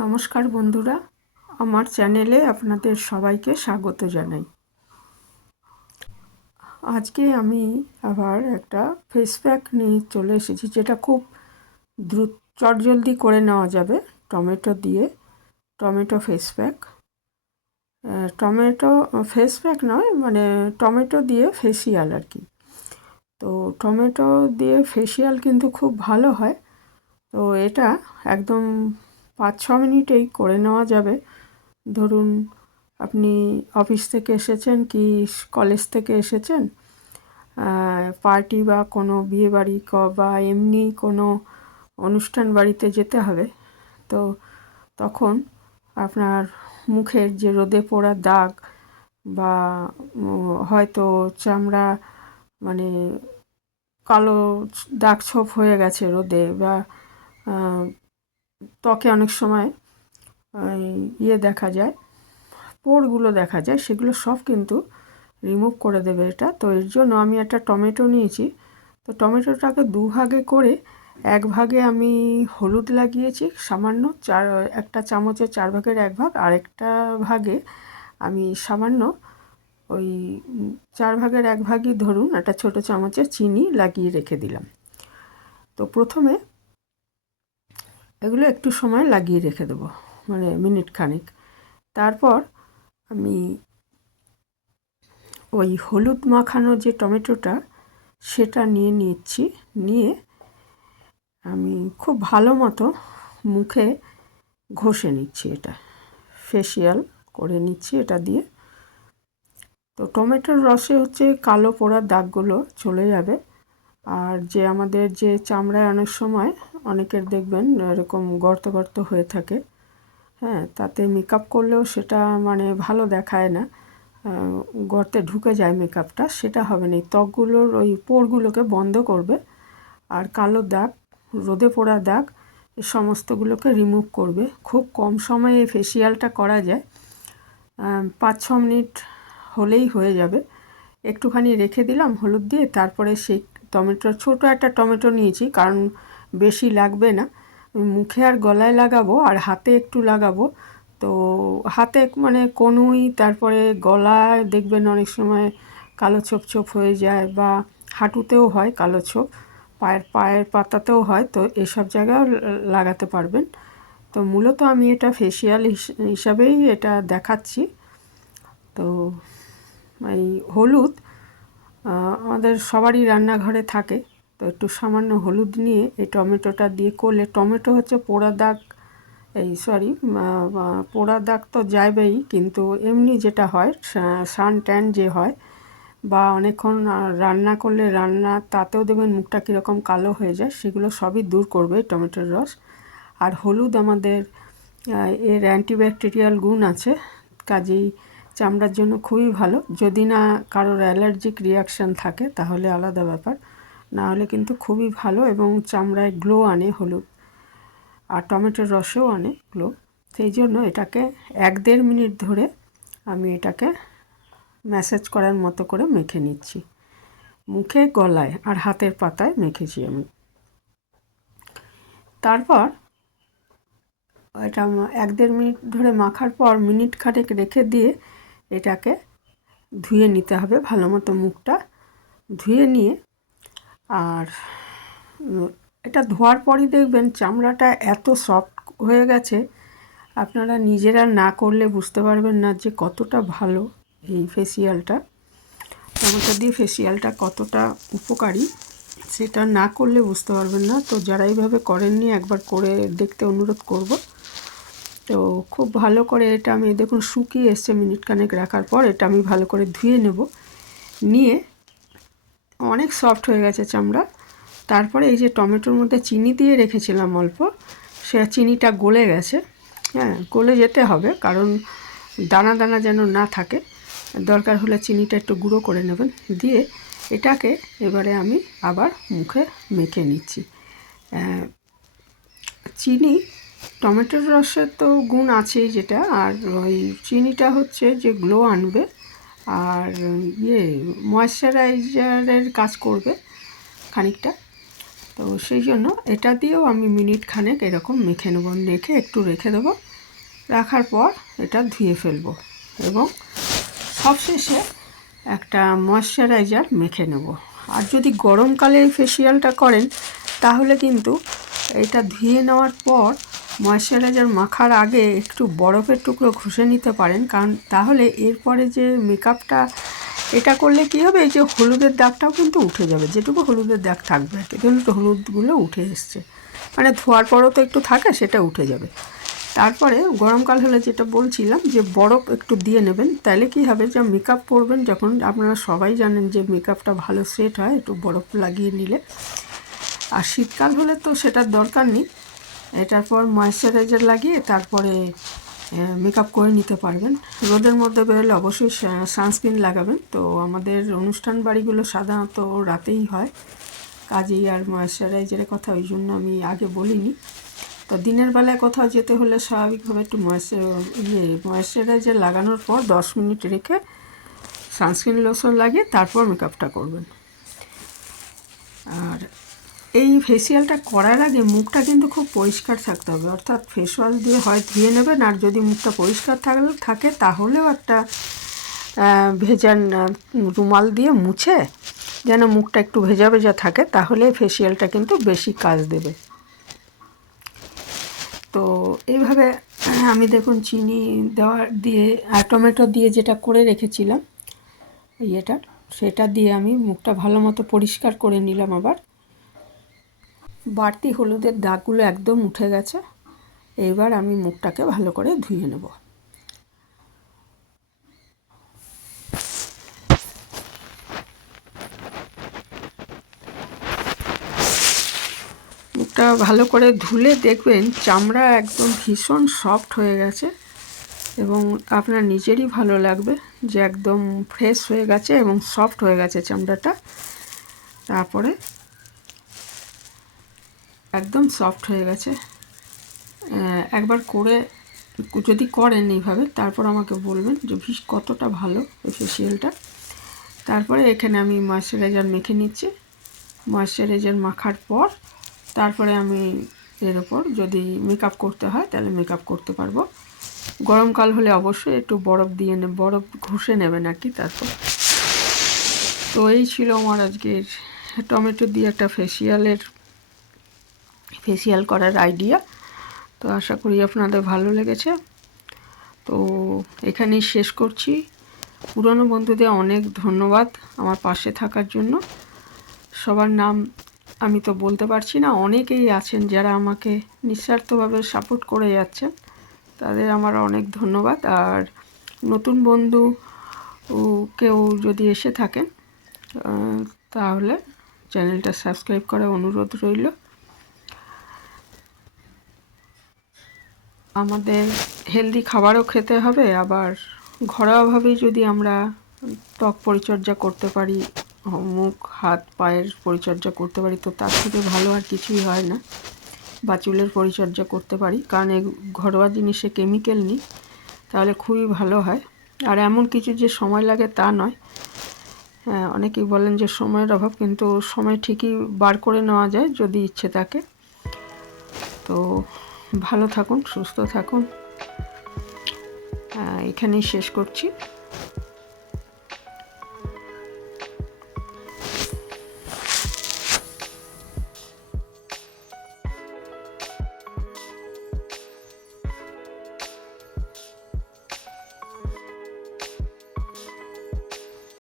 নমস্কার বন্ধুরা, আমার চ্যানেলে আপনাদের সবাইকে স্বাগত জানাই। আজকে আমি আবার একটা ফেস প্যাক নিয়ে চলে এসেছি, যেটা খুব দ্রুত চটজলদি করে নেওয়া যাবে। Tomato face pack. Tomato face pack নয়, মানে টমেটো দিয়ে ফেসিয়াল আর কি। তো টমেটো দিয়ে ফেসিয়াল কিন্তু খুব ভালো হয়। তো এটা একদম 5-6 মিনিটেই করে নেওয়া যাবে। ধরুন আপনি অফিস থেকে এসেছেন কি কলেজ থেকে এসেছেন, পার্টি বা কোনো বিয়েবাড়ি বা এমনি কোনো অনুষ্ঠান বাড়িতে যেতে হবে, তো তখন আপনার মুখের যে রোদে পোড়া দাগ বা হয়তো চামড়া মানে কালো দাগ ছোপ হয়ে গেছে রোদে, বা ত্বকে অনেক সময় দেখা যায়, পোরগুলো দেখা যায়, সেগুলো সব কিন্তু রিমুভ করে দেবে এটা। তো এর জন্য আমি একটা টমেটো নিয়েছি। তো টমেটোটাকে দুভাগে করে এক ভাগে আমি হলুদ লাগিয়েছি সামান্য, একটা চামচের 4 ভাগের 1 ভাগ, আরেকটা ভাগে আমি সামান্য ওই 4 ভাগের 1 ভাগই ধরুন একটা ছোটো চামচের চিনি লাগিয়ে রেখে দিলাম। তো প্রথমে এগুলো একটু সময় লাগিয়ে রেখে দেবো, মানে মিনিট খানেক। তারপর আমি ওই হলুদ মাখানো যে টমেটোটা সেটা নিয়ে আমি খুব ভালো মতো মুখে ঘষে নিচ্ছি, এটা ফেসিয়াল করে নিচ্ছি এটা দিয়ে। তো টমেটোর রসে হচ্ছে কালো পোড়া দাগগুলো চলে যাবে। আর যে আমাদের যে চামড়ায় অনেক সময় অনেকের দেখবেন এরকম গর্ত গর্ত হয়ে থাকে, হ্যাঁ, তাতে মেকআপ করলেও সেটা মানে ভালো দেখায় না, গর্তে ঢুকে যায় মেকআপটা, সেটা হবে না। এই ত্বকগুলোর ওই পোরগুলোকে বন্ধ করবে, আর কালো দাগ, রোদে পোড়া দাগ, এই সমস্তগুলোকে রিমুভ করবে। খুব কম সময়ে এই ফেসিয়ালটা করা যায়, 5-6 মিনিট হলেই হয়ে যাবে। একটুখানি রেখে দিলাম হলুদ দিয়ে, তারপরে সেই ছোটো একটা টমেটো নিয়েছি, কারণ বেশি লাগবে না। মুখে আর গলায় লাগাবো, আর হাতে একটু লাগাবো। তো হাতে মানে কনুই, তারপরে গলায় দেখবেন অনেক সময় কালো ছোপ ছোপ হয়ে যায়, বা হাঁটুতেও হয় কালো ছোপ, পায়ের পাতাতেও হয়। তো এসব জায়গায় লাগাতে পারবেন। তো মূলত আমি এটা ফেসিয়াল হিসাবেই এটা দেখাচ্ছি। তো এই হলুদ আমাদের সবারই রান্নাঘরে থাকে। তো একটু সামান্য হলুদ নিয়ে এই টমেটোটা দিয়ে করলে, টমেটো হচ্ছে পোড়া দাগ, পোড়া দাগ তো যাবেই, কিন্তু এমনি যেটা হয় সান ট্যান যে হয়, বা অনেকক্ষণ রান্না করলে তাতেও দেখবেন মুখটা কীরকম কালো হয়ে যায়, সেগুলো সবই দূর করবে টমেটোর রস। আর হলুদ আমাদের এর অ্যান্টিব্যাকটেরিয়াল গুণ আছে, কাজেই চামড়ার জন্য খুবই ভালো। যদি না কারোর অ্যালার্জিক রিয়াকশান থাকে তাহলে আলাদা ব্যাপার, না হলে কিন্তু খুবই ভালো, এবং চামড়ায় গ্লো আনে হলুদ, আর টমেটোর রসেও আনে গ্লো। সেই জন্য এটাকে 1-1.5 মিনিট ধরে আমি এটাকে ম্যাসাজ করার মতো করে মেখে নিচ্ছি, মুখে, গলায় আর হাতের পাতায় মেখেছি আমি। তারপর এটা 1-1.5 মিনিট ধরে মাখার পর মিনিট খানেক রেখে দিয়ে এটাকে ধুয়ে নিতে হবে ভালো মতো, মুখটা ধুয়ে নিয়ে। আর এটা ধোয়ার পরই দেখবেন চামড়াটা এত সফট হয়ে গেছে, আপনারা নিজেরা না করলে বুঝতে পারবেন না যে কতটা ভালো এই ফেসিয়ালটা, টমেটো দিয়ে ফেসিয়ালটা কতটা উপকারী, সেটা না করলে বুঝতে পারবেন না। তো যারা এইভাবে করেননি একবার করে দেখতে অনুরোধ করব। তো খুব ভালো করে এটা আমি দেখুন শুকিয়ে এসছে, মিনিট খানেক রাখার পর এটা আমি ভালো করে ধুয়ে নিয়ে অনেক সফট হয়ে গেছে চামড়া। তারপরে এই যে টমেটোর মধ্যে চিনি দিয়ে রেখেছিলাম অল্প, সে চিনিটা গলে গেছে, হ্যাঁ, গলে যেতে হবে, কারণ দানা দানা যেন না থাকে। দরকার হলে চিনিটা একটু গুঁড়ো করে নেবেন, দিয়ে এটাকে এবারে আমি আবার মুখে মেখে নিচ্ছি। চিনি, টমেটোর রসের তো গুণ আছেই যেটা, আর ওই চিনিটা হচ্ছে যে গ্লো আনবে, আর ময়েশ্চারাইজারের কাজ করবে খানিকটা। তো সেই জন্য এটা দিয়েও আমি মিনিট খানেক এরকম মেখে নেবো, একটু রেখে দেবো, রাখার পর এটা ধুয়ে ফেলবো এবং সবশেষে একটা ময়শ্চারাইজার মেখে নেব। আর যদি গরমকালে এই ফেসিয়ালটা করেন তাহলে কিন্তু এটা ধুয়ে নেওয়ার পর ময়শ্চারাইজার মাখার আগে একটু বরফের টুকরো ঘষে নিতে পারেন, কারণ তাহলে এরপরে যে মেকআপটা এটা করলে কী হবে, এই যে হলুদের দাগটাও কিন্তু উঠে যাবে, যেটুকু হলুদের দাগ থাকবে আর কি, ধরুন হলুদগুলো উঠে এসছে, মানে ধোয়ার পরও তো একটু থাকে, সেটা উঠে যাবে। তারপরে গরমকাল হলে যেটা বলছিলাম যে বরফ একটু দিয়ে নেবেন, তাহলে কি হবে যে মেকআপ করবেন যখন, আপনারা সবাই জানেন যে মেকআপটা ভালো সেট হয় একটু বরফ লাগিয়ে নিলে। আর শীতকাল হলে তো সেটার দরকার নেই, এটার পর ময়েশ্চারাইজার লাগিয়ে তারপরে মেকআপ করে নিতে পারবেন। রোদের মধ্যে বেরোলে অবশ্যই সানস্ক্রিন লাগাবেন। তো আমাদের অনুষ্ঠান বাড়িগুলো সাধারণত রাতেই হয়, কাজেই আর ময়েশ্চারাইজারের কথা ওই জন্য আমি আগে বলিনি। তো দিনের বেলায় কোথাও যেতে হলে স্বাভাবিকভাবে একটু ময়েশ্চারাইজার লাগানোর পর 10 মিনিট রেখে সানস্ক্রিন লোশন লাগিয়ে তারপর মেকআপটা করবেন। আর এই ফেসিয়ালটা করার আগে মুখটা কিন্তু খুব পরিষ্কার থাকতে হবে, অর্থাৎ ফেস ওয়াশ দিয়ে হয় ধুয়ে নেবেন, আর যদি মুখটা পরিষ্কার থাকে তাহলেও একটা ভেজা রুমাল দিয়ে মুছে যেন মুখটা একটু ভেজা ভেজা থাকে, তাহলে ফেসিয়ালটা কিন্তু বেশি কাজ দেবে। তো এইভাবে আমি দেখুন চিনি দেওয়া দিয়ে আর টমেটো দিয়ে যেটা করে রেখেছিলাম ইয়েটা, সেটা দিয়ে আমি মুখটা ভালো মতো পরিষ্কার করে নিলাম। আবার বাড়তি হলুদের দাগগুলো একদম উঠে গেছে। এইবার আমি মুখটাকে ভালো করে ধুয়ে নেব। মুখটা ভালো করে ধুলে দেখবেন চামড়া একদম ভীষণ সফট হয়ে গেছে এবং আপনার নিজেরই ভালো লাগবে যে একদম ফ্রেশ হয়ে গেছে এবং সফট হয়ে গেছে চামড়াটা। তারপরে একদম সফট হয়ে গেছে। একবার করে যদি করেন এইভাবে তারপর আমাকে বলবেন যে কতটা ভালো এই ফেসিয়ালটা। তারপরে এখানে আমি ময়েশ্চারাইজার মেখে নিচ্ছি। ময়েশ্চারাইজার মাখার পর তারপরে আমি এর ওপর যদি মেকআপ করতে হয় তাহলে মেকআপ করতে পারবো। গরমকাল হলে অবশ্যই একটু বরফ দিয়ে বরফ ঘষে নেবেন আর কি। তারপর তো এই ছিল আমার আজকের টমেটো দিয়ে একটা ফেসিয়াল করার আইডিয়া। তো আশা করি আপনাদের ভালো লেগেছে। তো এখানেই শেষ করছি। পুরনো বন্ধুদের অনেক ধন্যবাদ আমার পাশে থাকার জন্য। সবার নাম আমি তো বলতে পারছি না, অনেকেই আছেন যারা আমাকে নিঃস্বার্থভাবে সাপোর্ট করে যাচ্ছেন, তাদের আমার অনেক ধন্যবাদ। আর নতুন বন্ধু কেউ যদি এসে থাকেন তাহলে চ্যানেলটা সাবস্ক্রাইব করার অনুরোধ রইল। আমাদের হেলদি খাবারও খেতে হবে, আবার ঘরোয়াভাবেই যদি আমরা ত্বক পরিচর্যা করতে পারি, মুখ হাত পায়ের পরিচর্যা করতে পারি, তো তার থেকে ভালো আর কিছুই হয় না। বা চুলের পরিচর্যা করতে পারি, কারণ এই ঘরোয়া জিনিসে কেমিক্যাল নেই, তাহলে খুবই ভালো হয়। আর এমন কিছু যে সময় লাগে তা নয়। হ্যাঁ, অনেকেই বলেন যে সময়ের অভাব, কিন্তু সময় ঠিকই বার করে নেওয়া যায় যদি ইচ্ছে থাকে। তো ভালো থাকুন, সুস্থ থাকুন, এখানেই শেষ করছি।